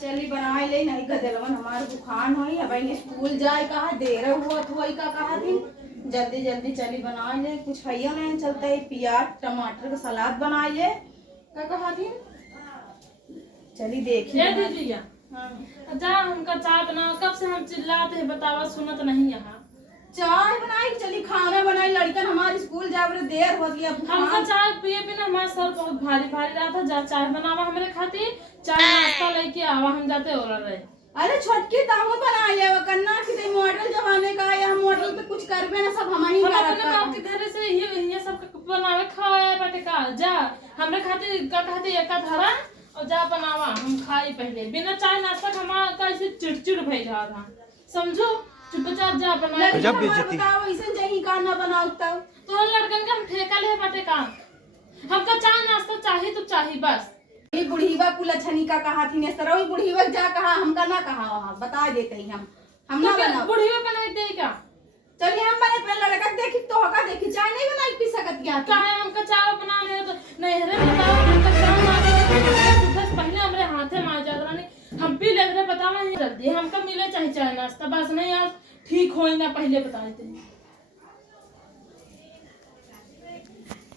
चली बनाए ले नहीं गदलवन हमारे बुखार होई अब इन स्कूल जाए कहा देर हुआ तो वही का कहा थी जल्दी जल्दी चली बनाए ले कुछ हैया नहीं चलता है प्याज टमाटर का सलाद बनाए ले का कहा थी चली देखिए दीजिए जा हमका चाय बनाओ। कब से हम चिल्लाते हैं बतावा सुनत नहीं यहाँ। चाय बनाई चली खाना बनाई लड़कन हमारे स्कूल जावे देर हो गया हमका चाय पिए बिना हमारा सर बहुत भारी भारी रहा था। जा चाय बनावा हमारे खातिर चाय नाश्ता लेके आवा हम जाते और रहे। अरे छोटकी दामू बना ले कन्ना की मॉडल जमाने का या मॉडल पे कुछ करबे ना सब हम ही हम अपने बाप के घर से ये सब बनावे खावे बाटे का जा हमरे खातिर का कहते एक धरा और जा बनावा हम खाई पहले बिना चाय नाश्ता हमारा कैसे चिड़चिड़ भई रहा था समझो। चुपचाप जा बना जब बेइज्जती बताओ ऐसे जही का ना बनाओ तब तो लड़कन का हम ठेका ले बाटे का हमका चाय नाश्ता चाहिए तो चाहिए बस। ये बुढ़ीवा कुलछनी का कहा थी ने सरोई बुढ़ीवा जा कहा हमका ना कहा वहां बता देते ही हम ना बनाओ बुढ़ीवा बनाई दे का चलिए हम बने पहले लड़का देखी तो होगा देखी चाय नहीं बनाई पी सकत क्या काहे हमका चाय बना ले तो नहीं रे बताओ हमका चाय ना दे पहले हमरे हाथे मार जात रानी हम पी ले रे बतावा जल्दी हमका मिले चाहिए चाय नाश्ता बस नहीं आज ठीक होई ना पहले बता देते।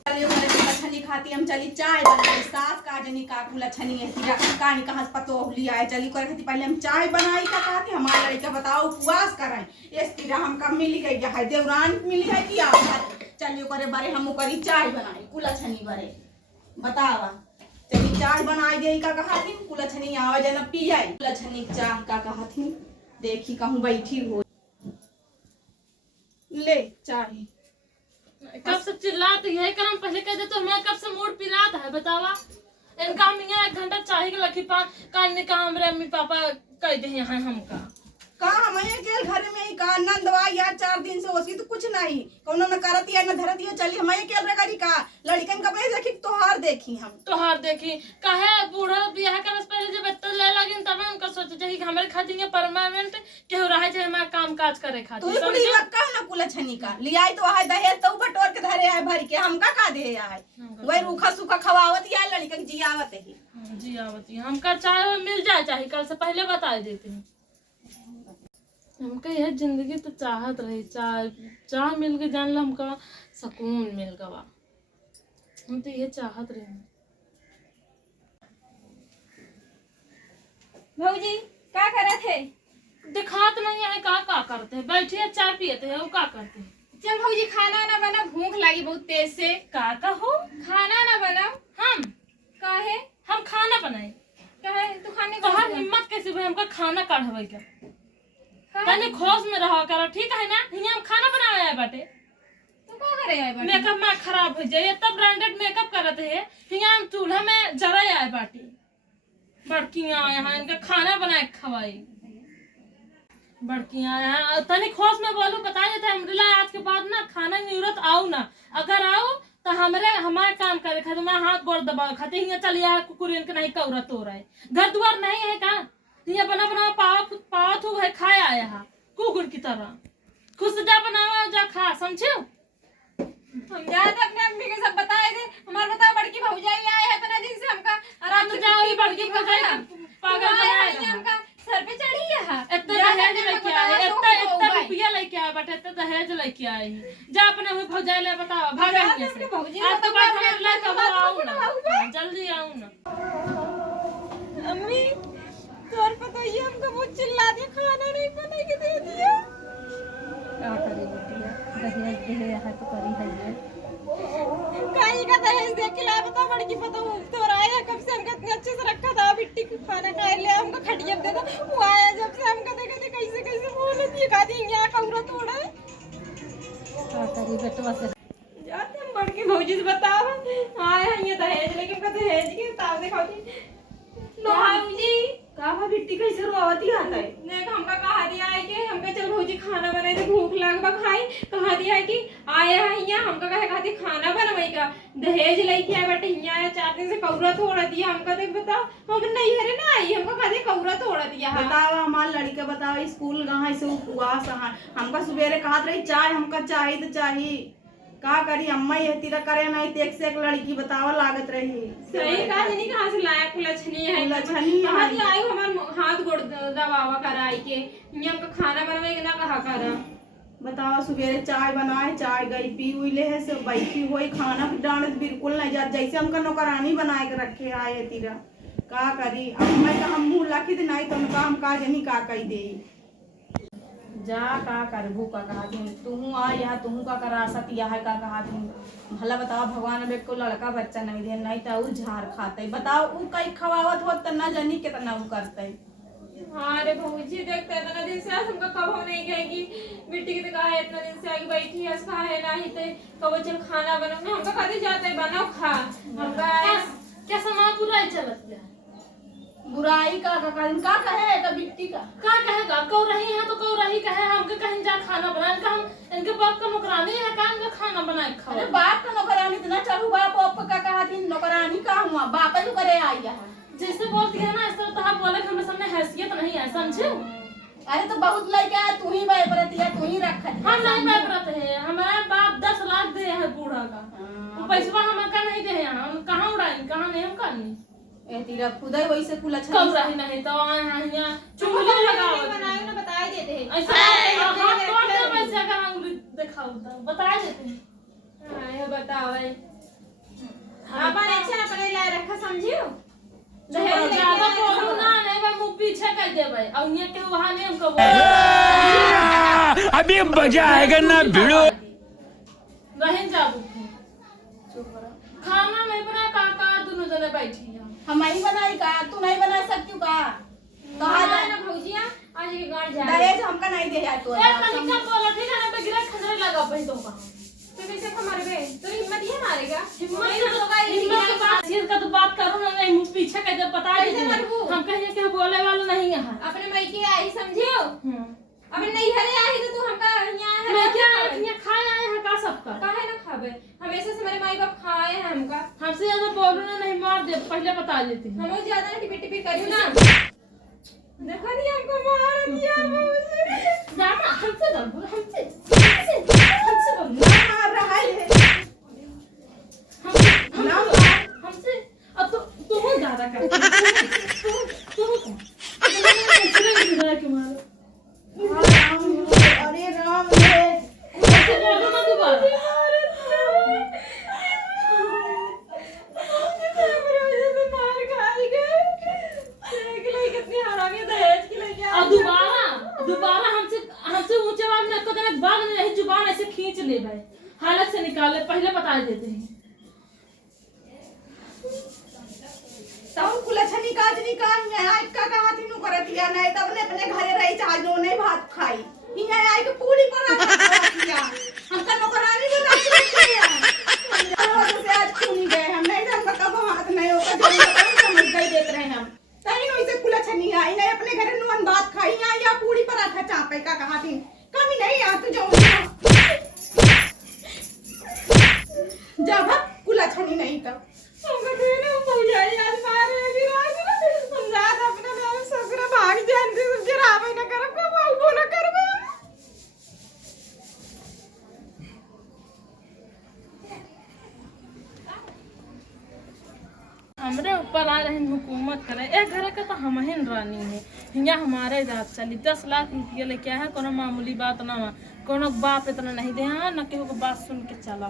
चलिए हमारे कुलछनी खाती हम चली चाय बनाई सास का जनी का कुलछनी है तीरा कहानी कहां से पतो लिया है चली कर खाती पहले हम चाय बनाई का कहती हमारा लड़का बताओ उपवास कराएं इस तीरा हमका मिल गई है देवरान मिली है कि आप चलिए करे बारे हम करी चाय बनाई कुलछनी बारे बतावा चली चाय बनाई दे का कहती कुलछनी आवे जना पी जाए कुलछनी चाय का कहती देखी कहूं बैठी हो ले चाय कब से चिल्लाते है करम पहले कह दे तो मैं कब से मूड पिलाता है बतावा इनका हम यहाँ 1 घंटा चाय के लखी पा कान का हमरे मम्मी पापा कह दे यहाँ हमका का हमें गेल घर में ही का नंद दवा यार 4 दिन से होसी तो कुछ नहीं कोनो न करती है न धरती है चली हमें केल रे करी का लड़कन का पे देखी तोहार देखी हम तोहार देखी काहे बूढ़ा बियाह करस पहले जब इतना ले लगिन तब उनका सोचे चाहिए कि हमरे खातिर ये परमानेंट केहू रहे जे हमारा काम काज करे खातिर तू बड़ी वक्का ना कुलछनी का लियाई तो आए दहेज तो बटोर के धरे आए भर के हमका का दे आए वही रूखा सूखा खवावत या लड़कन जियावत ही जियावती हमका चाहे मिल जाए चाहे कल से पहले बता देते हैं हमका यह जिंदगी तो चाहत रही चाह मिल के जान ला हमका सुकून मिल गवा हम तो ये चाहत रहे। भौजी क्या करे थे दिखात नहीं है का करते हैं बैठे चाय पियते हैं वो का करते हैं। चल भौजी खाना ना बना भूख लगी बहुत तेज से का हो खाना ना बनाओ हम काहे हम खाना बनाए काहे तू खाने तो का हर हिम्मत कैसे भाई हमका खाना काढ़वे क्या तने खोज में रहा करो ठीक है ना हियां हम खाना बनावे है बाटे तू का करे आए बाटे मेकअप में खराब हो जाए तब ब्रांडेड मेकअप करते हैं हियां हम चूल्हा में जरा आए बाटे बड़कियां यहाँ इनका खाना बनाए खवाई बड़कियां यहाँ तनी खोज में बोलू बता देते हमरे आज के बाद ना खाना निवृत्त आओ ना अगर आओ तो हमारे काम करे खाते मैं हाथ गोड़ दबा खाते हियां चलिए कुकुरियन के नहीं कौरत हो रहा है घर द्वार नहीं है का ये बना बना पावत है खाए आया है कुकुर की तरह खुद से जा बनावा जा खा समझे हम जाते अपने अम्मी के सब बताए थे हमारे बता बड़की भौजाई आए है इतना दिन से हमका आराम से जाओ बड़की भौजाई पागल बनाया हमका सर पे चढ़ी है इतना दहेज लेके आए इतना रुपया लेके आए बट इतना दहेज लेके आए जा अपने हुई भौजाई ले बताओ भागा यहाँ से आज तो बात कर ले तो आओ ना जल्दी आओ ना अम्मी तोर पता ही हमको बहुत चिल्ला दिया खाना नहीं बना के दे दिया क्या करे बेटिया दहेज दे है तो करी है ये काई का दहेज देख के ला बता बड़की पता तो आया कब से हमको इतने अच्छे से रखा था बिट्टी को खाना खा लिया हमको खटिया दे दो वो आया जब से हमको देखे थे कैसे कैसे बोल दिए खा दी यहां कौरा तोड़ा क्या करे बेटवा से जाते हम बड़की भौजी से बताओ आया ये दहेज लेके हमको दहेज के ताव दिखाती लो भौजी का बिट्टी कैसे रोवती आता है ने हमका कहा दिया है कि हमका चल भौजी खाना बनाए थे भूख लागबा खाई कहा दिया है कि आया है यहाँ हमका कहे खाती खाना बनवाई का दहेज लेके आए बटे यहाँ आया 4 दिन से कौरा तोड़ा दिया हमका देख बताओ हम नहीं हरे ना आई हमका खाती कौरा तोड़ा दिया बताओ हमारे लड़के बताओ स्कूल कहाँ से उपवास हमका सुबेरे कहा रही चाय हमका चाहिए तो चाहिए का करी अम्मा ये तीरा करे नहीं एक से एक लड़की बतावा लागत रही सही कहा नहीं कहां से लाया कुलछनी है कुलछनी कहां से आई दबावा कराई के यहाँ हमका खाना बनावे के ना कहा करा। बताओ सवेरे चाय बनाए, चाय गई पी हुई ले है से बैठी हुई, खाना भी डांड बिल्कुल नहीं जात, जैसे हमका नौकरानी बनाए के रखे आए है तीरा। का करी अब मैं तो हम मुँह लाखी दे नहीं तो उनका हम का जनी का कही दे जा का करबू का कहा तू आ यहाँ तू का करा सतिया है का कहा भला बताओ भगवान बेट को लड़का बच्चा नहीं दे नहीं तो झाड़ खाते बताओ ऊ कई खवावत हो तो ना जानी कितना ऊ करते। हाँ रे भौजी देखते इतना दिन से आज हमका कब हो नहीं गएगी मिट्टी की तो कहा है इतना दिन से आगे बैठी है कहा है नहीं तो कब चल खाना बनाओ हमका कभी जाता है बनाओ खा हमका क्या समाज बुराई चलत है बुराई का कहे तो बिट्टी का कहेगा कौ रही है तो कौ रही कहे हमके कहीं जा खाना बनाए का हम इनके बाप का नौकरानी है का इनका खाना बनाए खाओ। अरे बाप का नौकरानी इतना चलू बाप का कहा थी नौकरानी का हुआ बाप ही करे आई है जैसे बोलती है ना इस तरह तो आप बोले कि हमें सामने हैसियत नहीं है समझे। अरे तो बहुत लड़का है तू ही बैपरती है तू ही रख हम नहीं बैपरत है हमारे बाप 10 लाख दे है बूढ़ा का वो पैसा हमें का नहीं दे है हम कहाँ उड़ाई कहाँ नहीं हम करनी ए तीरा खुदा वैसे कुल अच्छा कब रही नहीं तो यहाँ चुगली लगाओ बनाए ना बता ही देते हैं ऐसा हम कौन से वैसे अगर अंगुली दिखाओ तो बता देते हैं। हाँ ये बताओ अपन अच्छा अपने लाए रखा समझियो ज्यादा बोलू ना नहीं मैं मुंह पीछे कर देबै और ये के वहां नहीं हमको अभी मजा आएगा ना भिड़ो रहें जाबू खाना नहीं बना काका दोनों जने बैठी हैं हम ही बनाई का तू नहीं बना सकती का कहा जाए ना भौजिया आज के गांव जा दहेज हमका नहीं दे है तो एक तनिका बोला ठीक है ना पे गिरा खंजर लगा पई तो का तो कैसे हमारे बे तो हिम्मत ही मारेगा हिम्मत के बात चीज का तो बात करो ना नहीं मुंह पीछे कर दे बता दे हम कहिए कि बोले वाला नहीं है अपने मायके आई समझियो अपने नहीं हरे आई तो तू हमका यहां है मैं क्या यहाँ खाए आए हैं का सबका काहे ना खाबे हमेशा से हमारे माई बाप खाए हैं हमका हमसे ज्यादा बोलू ना नहीं मार दे पहले बता देती हूँ हम ज्यादा ना टिपी टिपी करियो ना देखा नहीं हमको मार दिया जाना हमसे ना बोल हमसे बोल मार रहा है हमसे अब तो तुम ज्यादा कर तुम अरे राम रे बोलो ना दोबारा अब दोबारा हमसे ऊंचे आवाज में कहते हैं बाल में नहीं जुबान ऐसे खींच ले भाई हालत से निकाल ले पहले बता देते हैं तब कुल छनी काजनी का है आज का कहा थी नु कर दिया नहीं तब ने अपने घरे रही चाह जो नहीं भात खाई हिया आई के पूरी पर दिया हमका नौकरानी को रख दिया और से आज क्यों नहीं गए हम नहीं हमका कब हाथ नहीं होगा जो समझ गए देख रहे हैं हम तही नो इसे कुल छनी आई नहीं अपने घरे नुन भात खाई या पूरी पराठा चापे का कहा थी कभी नहीं आ तू जाओ जब कुल छनी नहीं तब हमका देने भौजिया याद मारे कि राज हम रात अपने में ससुर भाग जान के गिरावे ना करब का वो ना करबे हमरे ऊपर आ रही हुकूमत करे एक घर का तो हम ही रानी है हिया हमारे रात चली 10 लाख रुपया लेके आया कोनो मामूली बात ना कोनो बाप इतना नहीं दे हाँ न केहू को बात सुन के चला